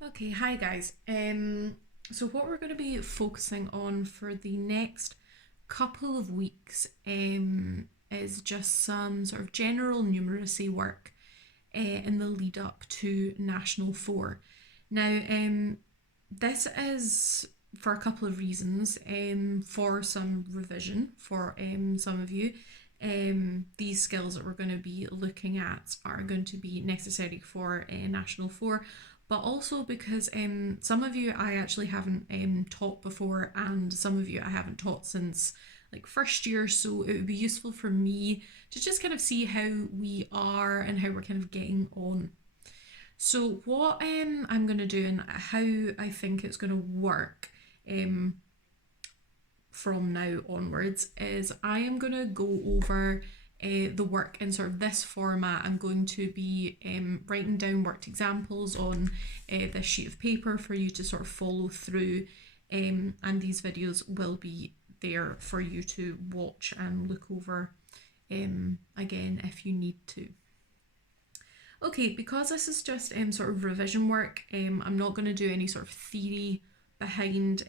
Okay, hi guys. So what we're going to be focusing on for the next couple of weeks is just some sort of general numeracy work in the lead up to National 4. Now, this is for a couple of reasons. For some revision for some of you. These skills that we're going to be looking at are going to be necessary for National 4, but also because some of you I actually haven't taught before, and some of you I haven't taught since like first year, so it would be useful for me to just kind of see how we are and how we're kind of getting on. So what I'm going to do and how I think it's going to work um, from now onwards is I am going to go over the work in sort of this format. I'm going to be writing down worked examples on this sheet of paper for you to sort of follow through, and these videos will be there for you to watch and look over again if you need to. Okay, because this is just sort of revision work, I'm not going to do any sort of theory behind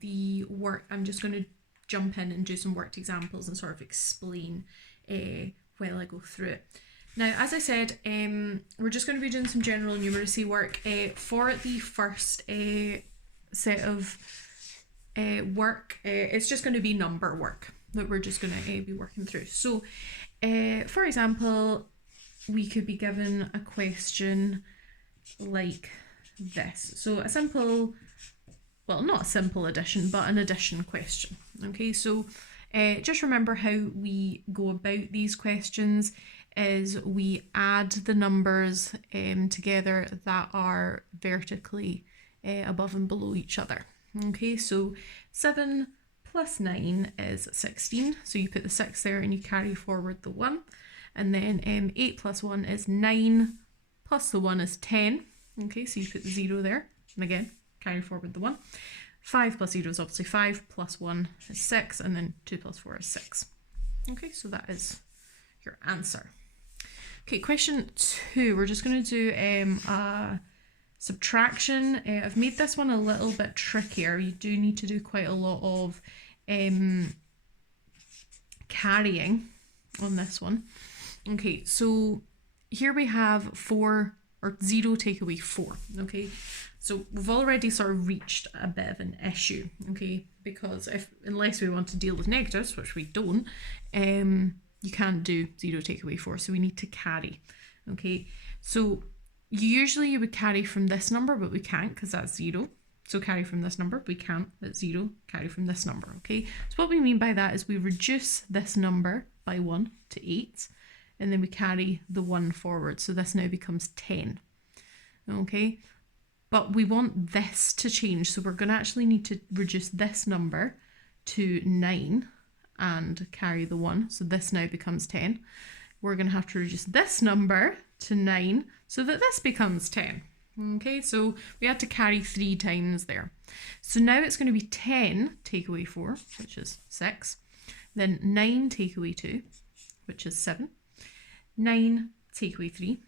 the work. I'm just going to jump in and do some worked examples and sort of explain while I go through it. Now, as I said, we're just going to be doing some general numeracy work. For the first set of work, it's just going to be number work that we're just going to be working through. So, for example, we could be given a question like this. So a simple, well, not a simple addition, but an addition question. Okay, so just remember how we go about these questions is we add the numbers together that are vertically above and below each other. Okay, so 7 plus 9 is 16. So you put the 6 there and you carry forward the 1. And then 8 plus 1 is 9, plus the 1 is 10. Okay, so you put the 0 there. And again, carry forward the 1. 5 plus 0 is obviously 5, plus 1 is 6, and then 2 plus 4 is 6. Okay, so that is your answer. Okay, question 2. We're just going to do a subtraction. I've made this one a little bit trickier. You do need to do quite a lot of carrying on this one. Okay, so here we have 4 or 0 take away 4. Okay, so we've already sort of reached a bit of an issue. Okay, because unless we want to deal with negatives, which we don't, you can't do 0 take away 4. So we need to carry. Okay, so usually you would carry from this number, but we can't because that's 0. So carry from this number, we can't, that's 0, carry from this number, okay? So what we mean by that is we reduce this number by 1 to 8, and then we carry the 1 forward. So this now becomes 10, okay? But we want this to change, so we're going to actually need to reduce this number to 9 and carry the 1. So this now becomes 10. We're going to have to reduce this number to 9 so that this becomes 10. Okay, so we had to carry 3 times there. So now it's going to be 10 take away 4, which is 6. Then 9 take away 2, which is 7. 9 take away 3,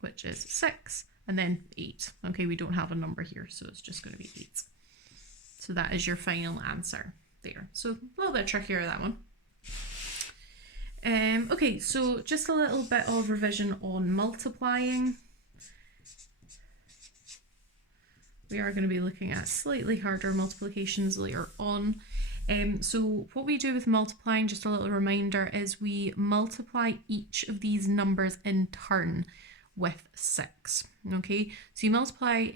which is 6. And then 8. Okay, we don't have a number here, so it's just going to be 8. So that is your final answer there. So a little bit trickier, that one. Okay, so just a little bit of revision on multiplying. We are going to be looking at slightly harder multiplications later on. So what we do with multiplying, just a little reminder, is we multiply each of these numbers in turn with 6. Okay, so you multiply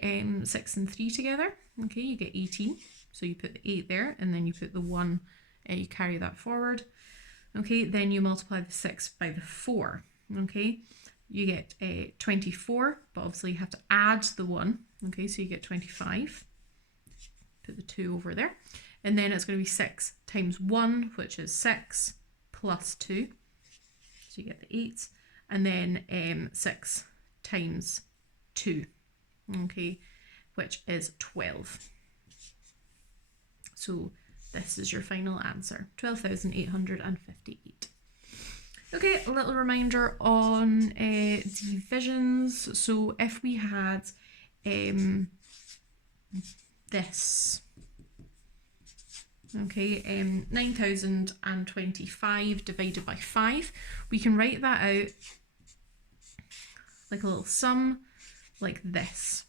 6 and 3 together. Okay, you get 18. So you put the 8 there, and then you put the 1, you carry that forward. Okay, then you multiply the 6 by the 4. Okay, you get 24, but obviously you have to add the 1. Okay, so you get 25. Put the 2 over there. And then it's going to be 6 times 1, which is 6, plus 2. So you get the 8. And then 6 times 2, okay, which is 12. So this is your final answer, 12,858. Okay, a little reminder on divisions. So if we had this. Okay, 9,025 divided by 5. We can write that out like a little sum like this.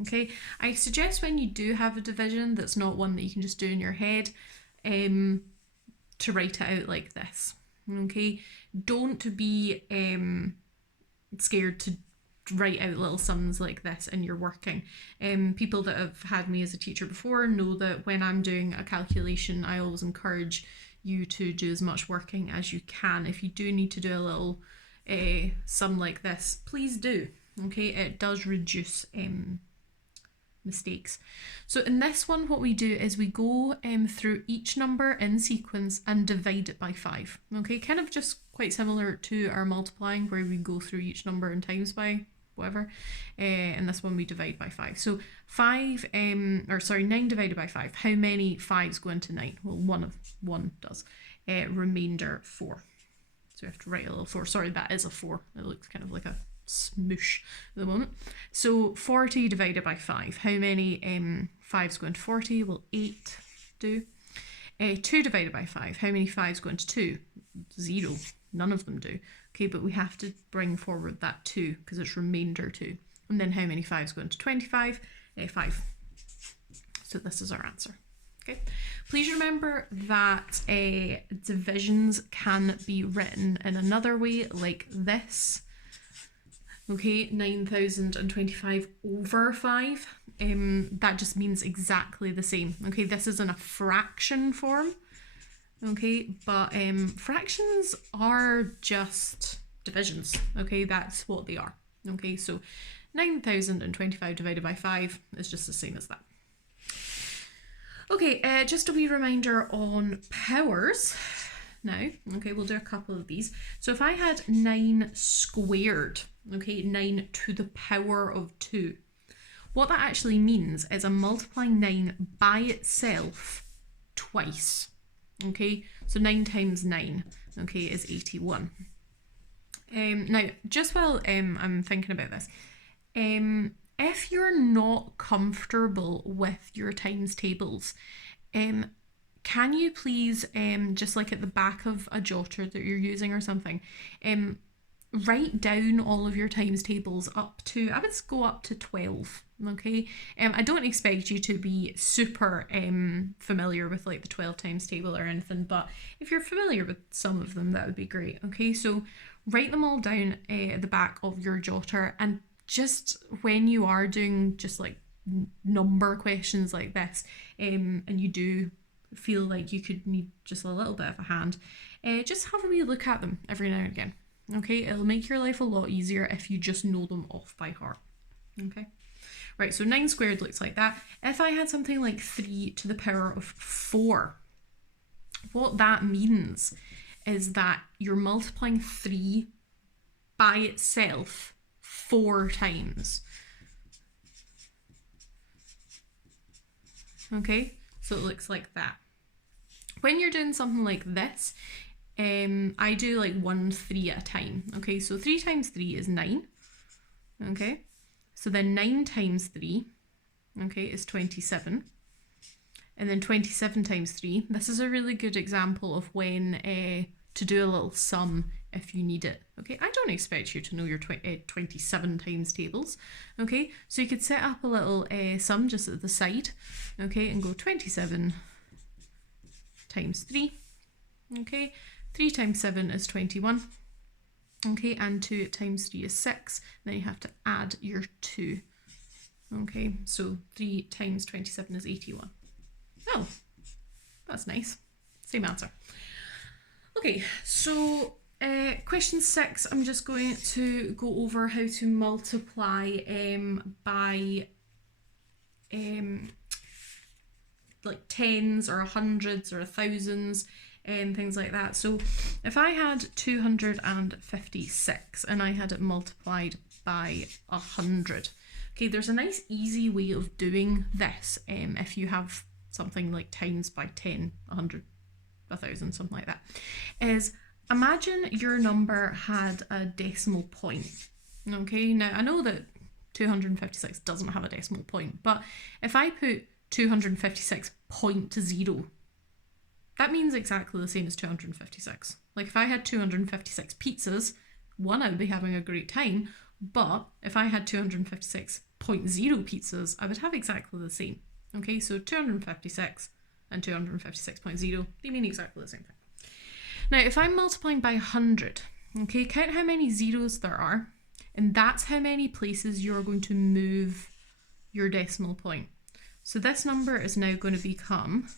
Okay, I suggest when you do have a division that's not one that you can just do in your head, to write it out like this. Okay, don't be scared to write out little sums like this and you're working. People that have had me as a teacher before know that when I'm doing a calculation, I always encourage you to do as much working as you can. If you do need to do a little sum like this, please do. Okay, it does reduce mistakes. So in this one, what we do is we go through each number in sequence and divide it by 5. Okay, kind of just quite similar to our multiplying where we go through each number and times by whatever. In this one we divide by 5. So 9 divided by 5. How many 5s go into 9? Well, one does. Remainder 4. So we have to write a little 4. Sorry, that is a 4. It looks kind of like a smoosh at the moment. So 40 divided by 5. How many 5s go into 40? Well, 8 do. 2 divided by 5. How many 5s go into 2? 0. None of them do. Okay, but we have to bring forward that 2 because it's remainder 2. And then how many 5s go into 25? 5. So this is our answer. Okay. Please remember that divisions can be written in another way like this. Okay, 9,025 over 5. That just means exactly the same. Okay, this is in a fraction form. Okay, but fractions are just divisions. Okay, that's what they are. Okay, so 9,025 divided by 5 is just the same as that. Okay, just a wee reminder on powers now. Okay, we'll do a couple of these. So if I had 9 squared, okay, 9 to the power of 2, what that actually means is I'm multiplying 9 by itself twice. Okay, so 9 times 9, okay, is 81. Now, just while I'm thinking about this, if you're not comfortable with your times tables, can you please, just like at the back of a jotter that you're using or something, write down all of your times tables up to, I would go up to 12, okay? I don't expect you to be super familiar with like the 12 times table or anything, but if you're familiar with some of them, that would be great, okay? So write them all down at the back of your jotter, and just when you are doing just like number questions like this, and you do feel like you could need just a little bit of a hand, just have a wee look at them every now and again. Okay, it'll make your life a lot easier if you just know them off by heart. Okay, right, so 9 squared looks like that. If I had something like 3 to the power of 4, what that means is that you're multiplying 3 by itself 4 times. Okay, so it looks like that. When you're doing something like this, I do like 1 3 at a time. Okay, so 3 times 3 is 9. Okay, so then 9 times 3, okay, is 27. And then 27 times 3, this is a really good example of when to do a little sum if you need it. Okay, I don't expect you to know your 27 times tables. Okay, so you could set up a little sum just at the side, okay, and go 27 times 3. Okay, 3 times 7 is 21. Okay, and 2 times 3 is 6. Then you have to add your 2. Okay, so 3 times 27 is 81. Oh, that's nice. Same answer. Okay, so question 6, I'm just going to go over how to multiply by like tens or hundreds or thousands and things like that. So if I had 256 and I had it multiplied by 100, okay, there's a nice easy way of doing this if you have something like times by 10, 100, 1,000, something like that, is imagine your number had a decimal point. Okay, now I know that 256 doesn't have a decimal point. But if I put 256.0, that means exactly the same as 256. Like if I had 256 pizzas, one, I would be having a great time, but if I had 256.0 pizzas, I would have exactly the same. Okay, so 256 and 256.0, they mean exactly the same thing. Now, if I'm multiplying by 100, okay, count how many zeros there are, and that's how many places you're going to move your decimal point. So this number is now going to become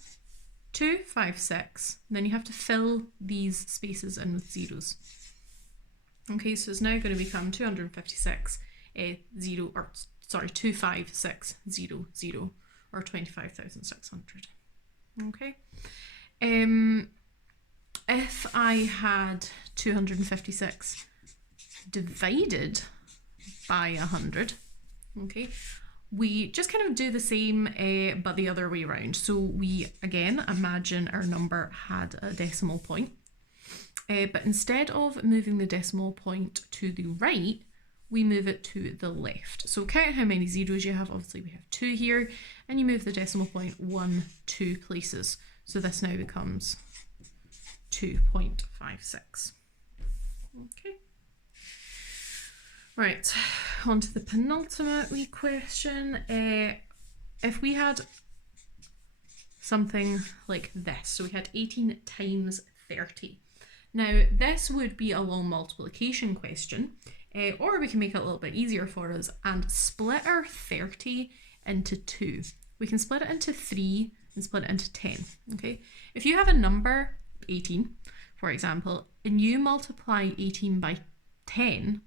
256, and then you have to fill these spaces in with zeros. Okay, so it's now going to become 256.0, or sorry, 25600, or 25,600. Okay. If I had 256 divided by 100, okay, we just kind of do the same, but the other way around. So we, again, imagine our number had a decimal point, but instead of moving the decimal point to the right, we move it to the left. So count how many zeros you have. Obviously we have 2 here, and you move the decimal point 2 places. So this now becomes 2.56. Okay. Right, on to the penultimate wee question. If we had something like this, so we had 18 times 30. Now, this would be a long multiplication question, or we can make it a little bit easier for us and split our 30 into 2. We can split it into 3 and split it into 10, okay? If you have a number, 18, for example, and you multiply 18 by 10,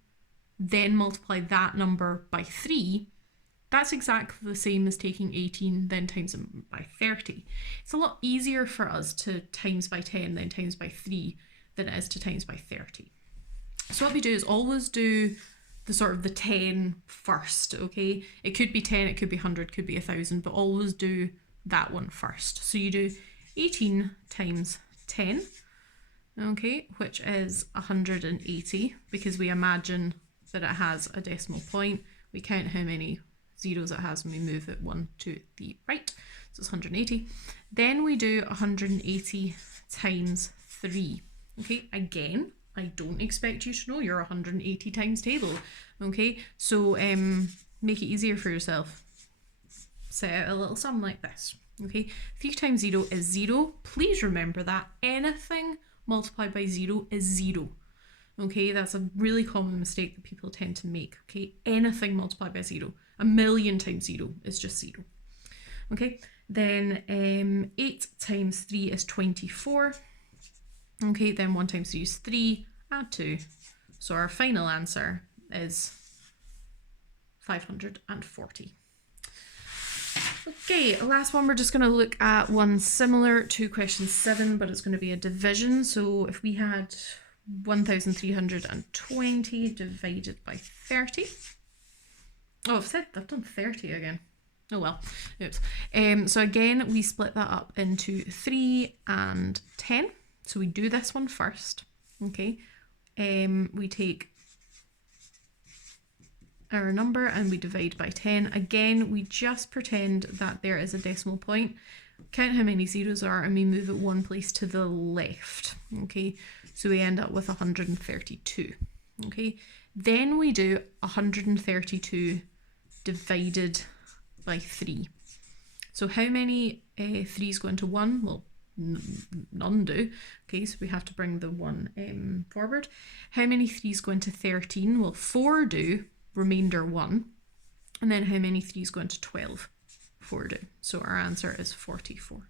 then multiply that number by 3, that's exactly the same as taking 18, then times it by 30. It's a lot easier for us to times by 10, then times by 3, than it is to times by 30. So what we do is always do the sort of the 10 first, okay? It could be 10, it could be 100, could be 1,000, but always do that one first. So you do 18 times 10, okay, which is 180, because we imagine that it has a decimal point. We count how many zeros it has and we move it 1 to the right, so it's 180. Then we do 180 times 3. Okay, again, I don't expect you to know your 180 times table. Okay, so make it easier for yourself. Set out a little sum like this. Okay, 3 times 0 is 0. Please remember that anything multiplied by 0 is 0. Okay, that's a really common mistake that people tend to make. Okay, anything multiplied by 0. 1,000,000 times 0 is just 0. Okay, then 8 times 3 is 24. Okay, then 1 times 3 is 3, add 2. So our final answer is 540. Okay, last one, we're just going to look at one similar to question 7, but it's going to be a division. So if we had 1,320 divided by 30. Oh, I've done 30 again. Oh well, oops. So again, we split that up into 3 and 10. So we do this one first, okay? We take our number and we divide by 10. Again, we just pretend that there is a decimal point, count how many zeros there are, and we move it 1 place to the left, okay? So we end up with 132, okay? Then we do 132 divided by 3. So how many 3's go into 1? Well, none do. Okay, so we have to bring the 1 forward. How many 3's go into 13? Well, 4 do, remainder 1. And then how many 3's go into 12? 4 do. So our answer is 44.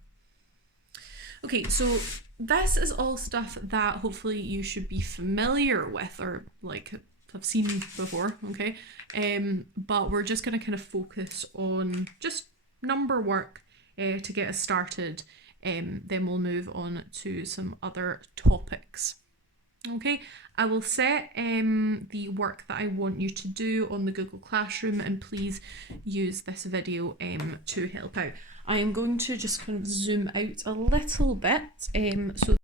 Okay, so this is all stuff that hopefully you should be familiar with, or like have seen before, okay? But we're just going to kind of focus on just number work to get us started. Then we'll move on to some other topics. Okay, I will set the work that I want you to do on the Google Classroom, and please use this video to help out. I am going to just kind of zoom out a little bit so